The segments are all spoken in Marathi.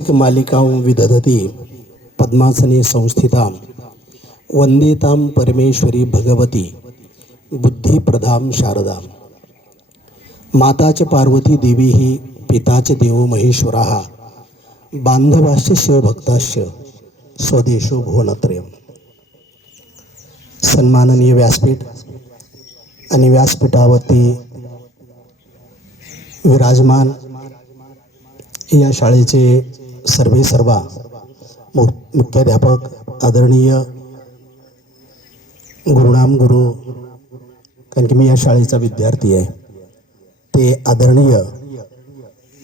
मालिकां विदधती पद्मासने संस्थितां वंदेतां परमेश्वरी भगवती बुद्धिप्रदां शारदां। माताच पार्वती देवी ही पिताच देवो महेश्वरः बांधवाश्च शिवभक्ताश्च स्वदेशो भुवनत्रयम्। सन्माननीय व्यासपीठ आणि व्यासपीठावरती विराजमान या शाळेचे सर्वा मुख्याध्यापक आदरणीय गुरुनाम गुरु, कारण की मी या शाळेचा विद्यार्थी आहे, ते आदरणीय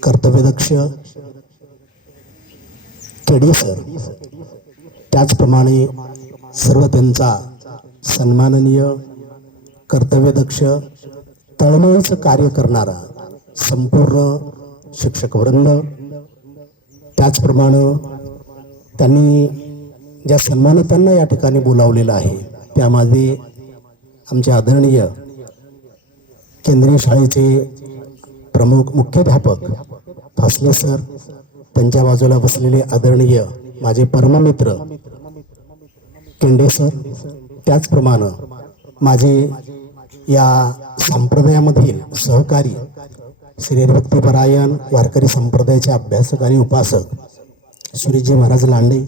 कर्तव्यदक्ष केडी सर, त्याचप्रमाणे सर्व त्यांचा सन्माननीय कर्तव्यदक्ष तळमळीचं कार्य करणारा संपूर्ण शिक्षकवृंद, त्याचप्रमाणे त्यांनी ज्या सन्मानितांना या ठिकाणी बोलावलेलं आहे त्यामध्ये आमचे आदरणीय केंद्रीय शाळेचे प्रमुख मुख्याध्यापक फासले सर, त्यांच्या बाजूला बसलेले आदरणीय माझे परममित्र केंडे सर, त्याचप्रमाणे माझे या संप्रदायामधील सहकारी श्रीभक्तिपरायण वारकरी संप्रदायाचे अभ्यासक आणि उपासक सुरेशजी महाराज लांडे,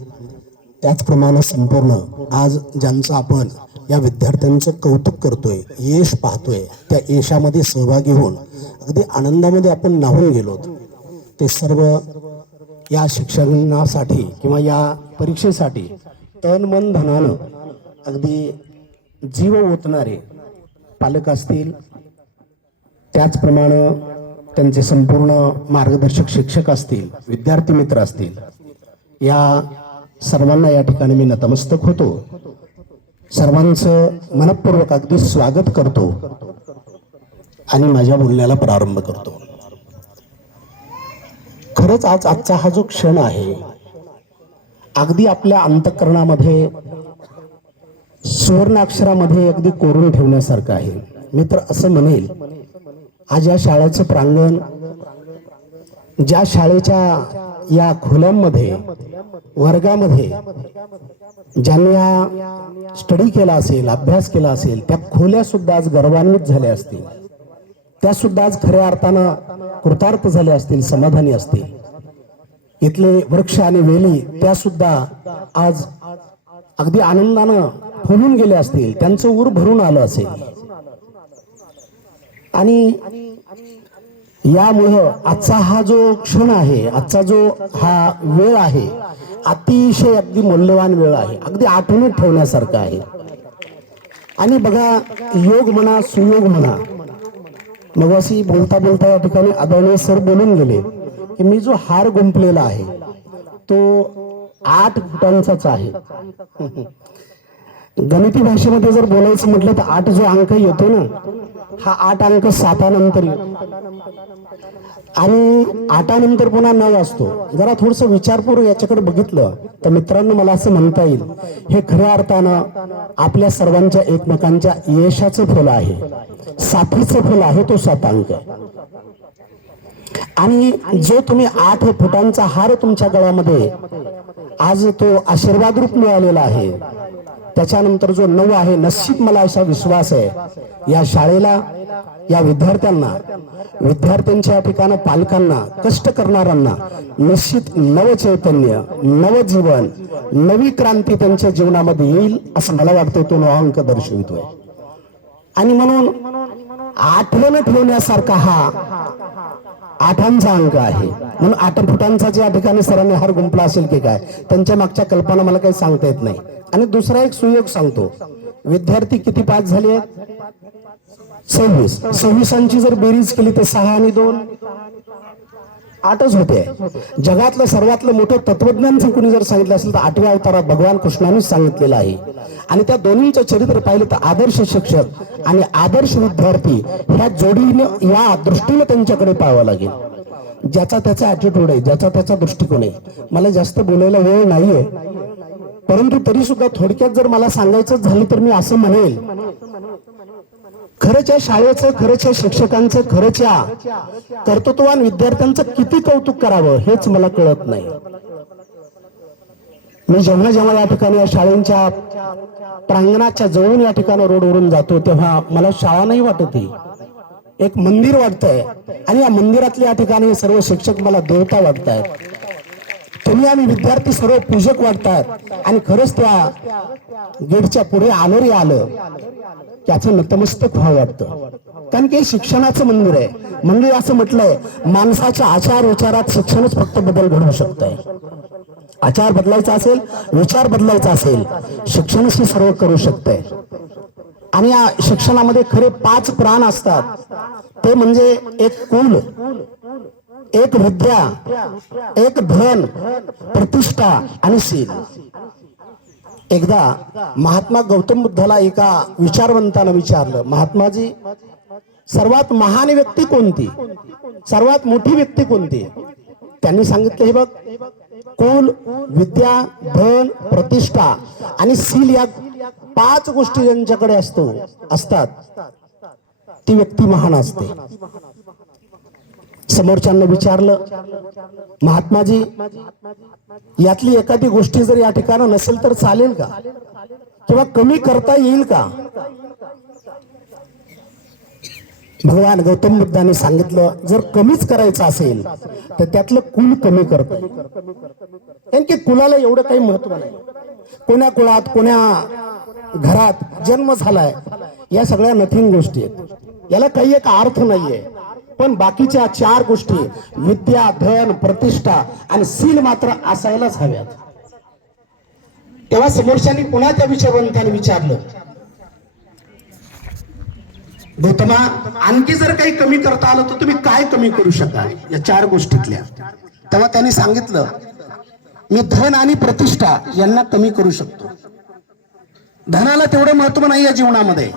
त्याचप्रमाणे संपूर्ण आज ज्यांचं आपण या विद्यार्थ्यांचं कौतुक करतोय, यश पाहतोय, त्या यशामध्ये सहभागी होऊन अगदी आनंदामध्ये आपण न्हावून गेलोत, ते सर्व या शिक्षणासाठी किंवा या परीक्षेसाठी तन मन धनानं अगदी जीव ओतणारे पालक असतील, त्याचप्रमाणे त्यांचे संपूर्ण मार्गदर्शक शिक्षक असतील, विद्यार्थी मित्र असतील, या सर्वांना या ठिकाणी मी नतमस्तक होतो. सर्वांचं मनपूर्वक अगदी स्वागत करतो आणि माझ्या बोलण्याला प्रारंभ करतो. खरंच आजचा हा जो क्षण आहे अगदी आपल्या अंतःकरणामध्ये सुवर्णाक्षरामध्ये अगदी कोरून ठेवण्यासारखं आहे. मी तर असं म्हणेल, आज या शाळेचं प्रांगण, ज्या शाळेच्या या खोल्यांमध्ये वर्गामध्ये ज्यांनी हा स्टडी केला असेल, अभ्यास केला असेल, त्या खोल्या सुद्धा आज गर्वान्वित झाल्या असतील, त्या सुद्धा आज खऱ्या अर्थानं कृतार्थ झाल्या असतील, समाधानी असतील. इथले वृक्ष आणि वेली त्या सुद्धा आज अगदी आनंदानं फुलून गेले असतील, त्यांचं ऊर भरून आलं असेल. आणि यामुळं आजचा हा जो क्षण आहे, आजचा जो हा वेळ आहे, अतिशय अगदी मौल्यवान वेळ आहे, अगदी आठवणीत ठेवण्यासारखं आहे. आणि बघा, योग म्हणा सुयोग म्हणा, मग अशी बोलता बोलता या ठिकाणी आदरणीय सर बोलून गेले की मी जो हार गुंपलेला आहे तो 8 फुटांचाच आहे. गणिती भाषेमध्ये जर बोलायचं म्हटलं तर 8 जो अंक येतो ना, हा 8 अंक 7 नंतर येतो आणि 8 नंतर पुन्हा 9 असतो. जरा थोडस विचारपूर्वक याच्याकडे बघितलं तर मित्रांनो, मला असं म्हणता येईल, हे खऱ्या अर्थानं आपल्या सर्वांच्या एकमेकांच्या यशाचं फल आहे, साथीचं फल आहे तो 7 अंक. आणि जो तुम्ही 8 फुटांचा हार तुमच्या गळ्यामध्ये आज तो आशीर्वाद रूप मिळालेला आहे, त्याच्यानंतर जो 9 आहे, नशीब मला असा विश्वास आहे या शाळेला, या विद्यार्थ्यांना, विद्यार्थ्यांच्या या ठिकाणी पालकांना, कष्ट करणाऱ्यांना निश्चित नवचैतन्य, नवजीवन, नवी क्रांती त्यांच्या जीवनामध्ये येईल असं मला वाटतं. तो 9 अंक दर्शवितोय. आणि म्हणून आठवण ठेवण्यासारखा हा 8 अंक आहे. म्हणून 8 फुटांचा जे या ठिकाणी सरांनी हार गुंपला असेल की काय, त्यांच्या मागच्या कल्पना मला काही सांगता येत नाही. आणि दुसरा एक सुयोग सांगतो, विद्यार्थी किती पास झाले आहेत? 26. 26ची जर बेरीज केली तर 6 आणि 2 8च होते. जगातलं सर्वातलं मोठं तत्वज्ञान कोणी जर सांगितलं असेल तर 8व्या अवतारात भगवान कृष्णानेच सांगितलेलं आहे. आणि त्या दोन्हींचं चरित्र पाहिलं तर आदर्श शिक्षक आणि आदर्श विद्यार्थी ह्या जोडीने, या दृष्टीने त्यांच्याकडे पाहावं लागेल. ज्याचा त्याचा ॲटिट्यूड आहे, ज्याचा त्याचा दृष्टिकोन आहे. मला जास्त बोलायला वेळ नाहीये, परंतु तरी सुद्धा थोडक्यात जर मला सांगायचं झालं तर मी असं म्हणेल, खरंच या शाळेचं, खरंच या शिक्षकांचं, खरंच या कर्तृत्ववान विद्यार्थ्यांचं किती कौतुक करावं हेच मला कळत नाही. मी जेव्हा जेव्हा या ठिकाणी या शाळेच्या प्रांगणाच्या जवळून या ठिकाणी रोडवरून जातो तेव्हा मला शाळा नाही वाटते, एक मंदिर वाटतंय. आणि या मंदिरातले या ठिकाणी सर्व शिक्षक मला देवता वाटतायत. तुम्ही आम्ही विद्यार्थी सर्व पूजक वाटतात. आणि खरंच त्या गेटच्या पुढे आलो रे आलं त्याचं नतमस्तक व्हावं वाटतं. कारण की शिक्षणाचं मंदिर आहे. म्हणजे असं म्हटलंय, माणसाच्या आचार विचारात शिक्षणच फक्त बदल घडवू शकतंय. आचार बदलायचा असेल, विचार बदलायचा असेल, शिक्षणच हे सर्व करू शकतंय. आणि या शिक्षणामध्ये खरे 5 प्राण असतात. ते म्हणजे एक कुल, एक विद्या, एक धन, प्रतिष्ठा आणि शील. एकदा महात्मा गौतम बुद्धाला एका विचारवंतानं विचारलं, महात्माजी सर्वात महान व्यक्ती कोणती, सर्वात मोठी व्यक्ती कोणती? त्यांनी सांगितलं, हे बघ, कुल, विद्या, धन, प्रतिष्ठा आणि शील या 5 गोष्टी ज्यांच्याकडे असतात ती व्यक्ती महान असते. समोरच्यांना विचारलं, महात्माजी यातली एखादी गोष्टी जर या ठिकाणी नसेल तर चालेल का, किंवा कमी करता येईल का? भगवान गौतम बुद्धाने सांगितलं, जर कमीच करायचं असेल तर त्यातलं कुल कमी करता येईल. कारण की कुलाला एवढं काही महत्व नाही. कोण्या कुळात, कोण्या घरात जन्म झालाय, या सगळ्या नथिंग गोष्टी आहेत. याला काही एक अर्थ नाहीये. पण बाकीच्या 4 गोष्टी, विद्या, धन, प्रतिष्ठा आणि शील मात्र असायलाच हव्यात. तेव्हा समोरच्यांनी पुन्हा त्या विचारवंताने विचारलं, गौतमा आणखी जर काही कमी करता आलं तर तुम्ही काय कमी करू शकाल या 4 गोष्टीतल्या? तेव्हा त्यांनी सांगितलं, मी धन आणि प्रतिष्ठा यांना कमी करू शकतो. धनाला तेवढं महत्व नाही या जीवनामध्ये.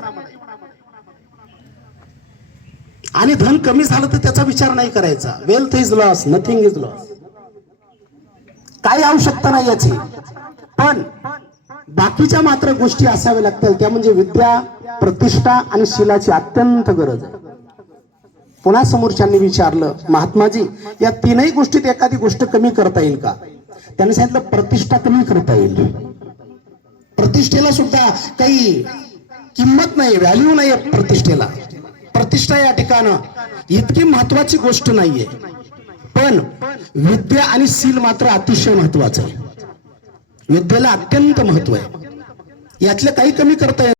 आणि धन कमी झालं तर त्याचा विचार नाही करायचा. Wealth is loss, nothing is loss. काही आवश्यकता नाही याची. पण बाकीच्या मात्र गोष्टी असाव्या लागतील. त्या म्हणजे विद्या, प्रतिष्ठा आणि शीलाची अत्यंत गरज आहे. पुन्हा समोरच्यांनी विचारलं, महात्माजी या 3ही गोष्टीत एखादी गोष्ट कमी करता येईल का? त्यांनी सांगितलं, प्रतिष्ठा कमी करता येईल. प्रतिष्ठेला सुद्धा काही किंमत नाही, व्हॅल्यू नाही प्रतिष्ठेला. प्रतिष्ठा या ठिकाणं इतकी महत्वाची गोष्ट नाहीये. पण विद्या आणि शील मात्र अतिशय महत्वाचं आहे. विद्येला अत्यंत महत्व आहे. यातलं काही कमी करता येईल